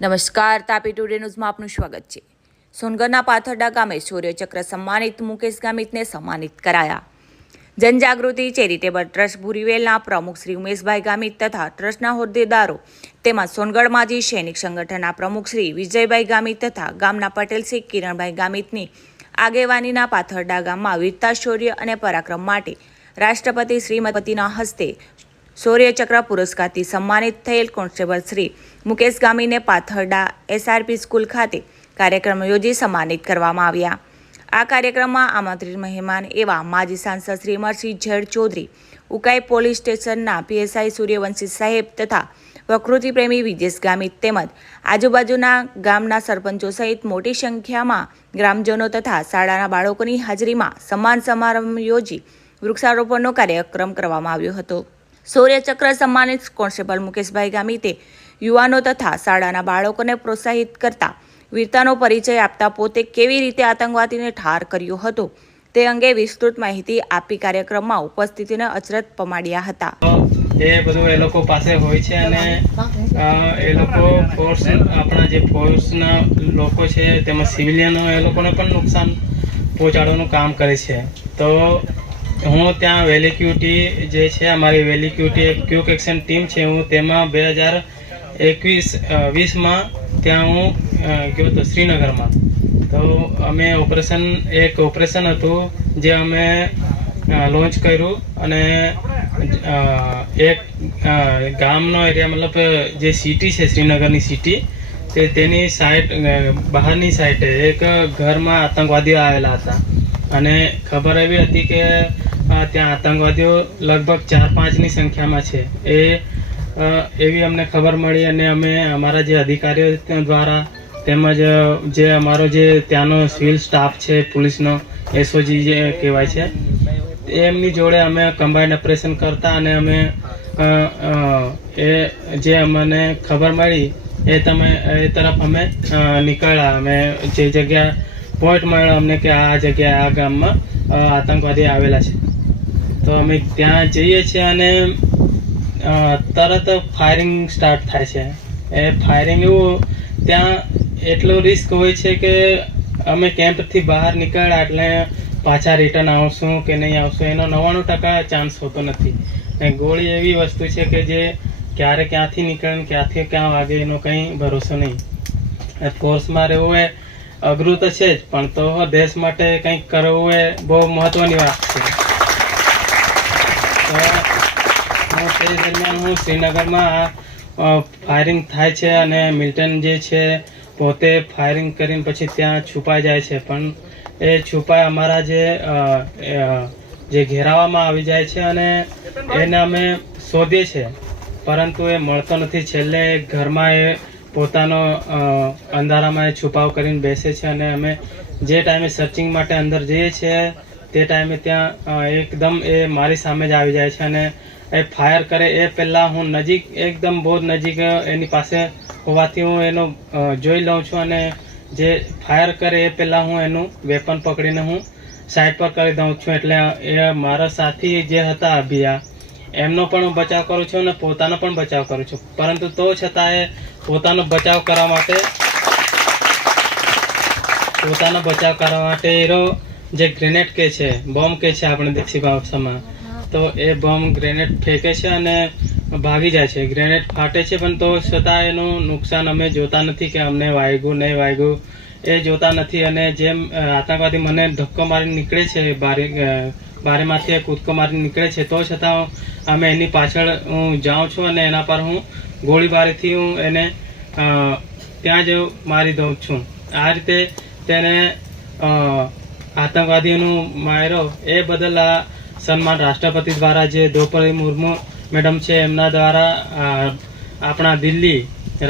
નમસ્કાર, તાપી ટુડે ન્યૂઝમાં આપનું સ્વાગત છે. સોનગઢના પાથરડા ગામે શૌર્યચક્ર સન્માનિત, મુકેશ ગામિતને સન્માનિત કરાયા. જનજાગૃતિ, ચેરિટેબલ ટ્રસ્ટ, ભુરીવેલના પ્રમુખ શ્રી ઉમેશભાઈ ગામિત તથા ટ્રસ્ટના હોદ્દેદારો તેમજ સોનગઢ માજી સૈનિક સંગઠનના પ્રમુખ શ્રી વિજયભાઈ ગામિત તથા ગામના પટેલ શ્રી કિરણભાઈ ગામિતની આગેવાનીના પાથરડા ગામમાં વીરતા, શૌર્ય અને પરાક્રમ માટે રાષ્ટ્રપતિ શ્રીમતીના હસ્તે શૌર્યચક્ર પુરસ્કારથી સન્માનિત થયેલ કોન્સ્ટેબલ શ્રી મુકેશ ગામીને પાથરડા એસઆરપી સ્કૂલ ખાતે કાર્યક્રમ યોજી સન્માનિત કરવામાં આવ્યા. આ કાર્યક્રમમાં આમંત્રિત મહેમાન એવા માજી સાંસદ શ્રી અમરસિંહ ઝેડ ચૌધરી, ઉકાઈ પોલીસ સ્ટેશનના પીએસઆઈ સૂર્યવંશી સાહેબ તથા પ્રકૃતિ પ્રેમી વિજેશ ગામિત તેમજ આજુબાજુના ગામના સરપંચો સહિત મોટી સંખ્યામાં ગ્રામજનો તથા શાળાના બાળકોની હાજરીમાં સન્માન સમારંભ યોજી વૃક્ષારોપણનો કાર્યક્રમ કરવામાં આવ્યો હતો. શૌર્યચક્ર સન્માનિત કોન્સ્ટેબલ મુકેશભાઈ ગામિતે યુવાનો તથા શાળાના બાળકોને પ્રોત્સાહિત કરતા વીરતાનો પરિચય આપતા પોતે કેવી રીતે આતંકવાદીને ઠાર કર્યો હતો તે અંગે વિસ્તૃત માહિતી આપી કાર્યક્રમમાં ઉપસ્થિતિને અચરત પમાડ્યા હતા. એ બધું એ લોકો પાસે હોય છે અને એ લોકો ફોર્સ આપણા જે ફોર્સના લોકો છે, તેમાં સિવિલિયનો એ લોકોને પણ નુકસાન પહોંચાડવાનું કામ કરે છે. તો હું ત્યાં વેલી ક્યુટી જે છે, અમારી વેલીક્યુટી એક ક્યુક એક્શન ટીમ છે. હું તેમાં બે હજાર એકવીસ વીસમાં ત્યાં હું ગયો હતો શ્રીનગરમાં. તો અમે ઓપરેશન, એક ઓપરેશન હતું જે અમે લોન્ચ કર્યું અને એક ગામનો એરિયા મતલબ જે સિટી છે, શ્રીનગરની સિટી તે તેની સાઈડ બહારની સાઈડે એક ઘરમાં આતંકવાદીઓ આવેલા હતા. અને ખબર એવી હતી કે ત્યાં આતંકવાદીઓ લગભગ ચાર પાંચની સંખ્યામાં છે. એ એવી અમને ખબર મળી અને અમે અમારા જે અધિકારીઓ દ્વારા તેમજ જે અમારો જે ત્યાંનો સિવિલ સ્ટાફ છે, પોલીસનો, એસઓજી જે કહેવાય છે, એમની જોડે અમે કમ્બાઈન ઓપરેશન કરતા અને અમે એ જે અમને ખબર મળી, એ તમે, એ તરફ અમે નીકળ્યા. અમે જે જગ્યા પોઈન્ટ મળ્યો અમને કે આ જગ્યાએ આ ગામમાં આતંકવાદી આવેલા છે. તો અમે ત્યાં જઈએ છીએ અને તરત ફાયરિંગ સ્ટાર્ટ થાય છે. એ ફાયરિંગ એવું, ત્યાં એટલો રિસ્ક હોય છે કે અમે કેમ્પથી બહાર નીકળ્યા એટલે પાછા રિટર્ન આવશું કે નહીં આવશું, એનો નવ્વાણું ટકા ચાન્સ હોતો નથી. અને ગોળી એવી વસ્તુ છે કે જે ક્યારે ક્યાંથી નીકળે ને ક્યાંથી ક્યાં વાગે એનો કંઈ ભરોસો નહીં. કોર્સમાં રહેવું એ અઘરું તો છે જ, પણ તો દેશ માટે કંઈક કરવું એ બહુ મહત્વની વાત છે. હું તે દરમિયાન હું શ્રીનગરમાં ફાયરિંગ થાય છે અને મિલ્ટન જે છે, પોતે ફાયરિંગ કરીને પછી ત્યાં છુપાઈ જાય છે. પણ એ છુપાઈ અમારા જે જે ઘેરાવામાં આવી જાય છે અને એને અમે શોધીએ છીએ. પરંતુ એ મળતો નથી. છેલ્લે ઘરમાં એ પોતાનો અંધારામાં છુપાવ કરીને બેસે છે અને અમે જે ટાઈમે સર્ચિંગ માટે અંદર જઈએ છીએ, તે ટાઈમે ત્યાં એકદમ એ મારી સામે જ આવી જાય છે અને એ ફાયર કરે. એ પહેલાં હું નજીક, એકદમ બહુ નજીક એની પાસે હોવાથી હું એનો જોઈ લઉં છું અને જે ફાયર કરે એ પહેલાં હું એનું વેપન પકડીને હું સાઈડ પર કરી દઉં છું. એટલે એ મારા સાથી જે હતા અભિયા, એમનો પણ હું બચાવ કરું છું અને પોતાનો પણ બચાવ કરું છું. પરંતુ તો છતાં એ પોતાનો બચાવ કરવા માટે, પોતાનો બચાવ કરવા માટે એરો જે ગ્રેનેડ કે છે બોમ્બ કે છે આપણે દેશી ભાષામાં, તો એ બોમ્બ ગ્રેનેડ ફેંકે છે અને ભાગી જાય છે. ગ્રેનેડ ફાટે છે પણ તો છતાં એનું નુકસાન અમે જોતા નથી કે અમને વાગ્યું નહીં વાગ્યું એ જોતા નથી. અને જેમ આતંકવાદી મને ધક્કો મારી નીકળે છે, બારે બારેમાંથી કૂદકો મારી નીકળે છે, તો છતાં અમે એની પાછળ હું જાઉં છું અને એના પર હું ગોળીબારીથી હું એને ત્યાં જ મારી દઉં છું. આ રીતે તેને આતંકવાદીઓનું માર્યો એ બદલ આ સન્માન રાષ્ટ્રપતિ દ્વારા જે દ્રૌપદી મુર્મુ મેડમ છે એમના દ્વારા આપણા દિલ્હી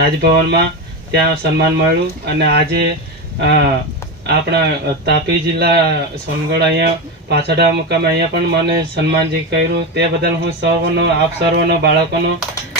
રાજભવનમાં ત્યાં સન્માન મળ્યું અને આજે આપણા તાપી જિલ્લા સોનગઢ અહીંયા પાછડા મુકામે અહીંયા પણ મને સન્માન જે કર્યું. તે બદલ હું સૌનો, આપ સર્વનો, બાળકોનો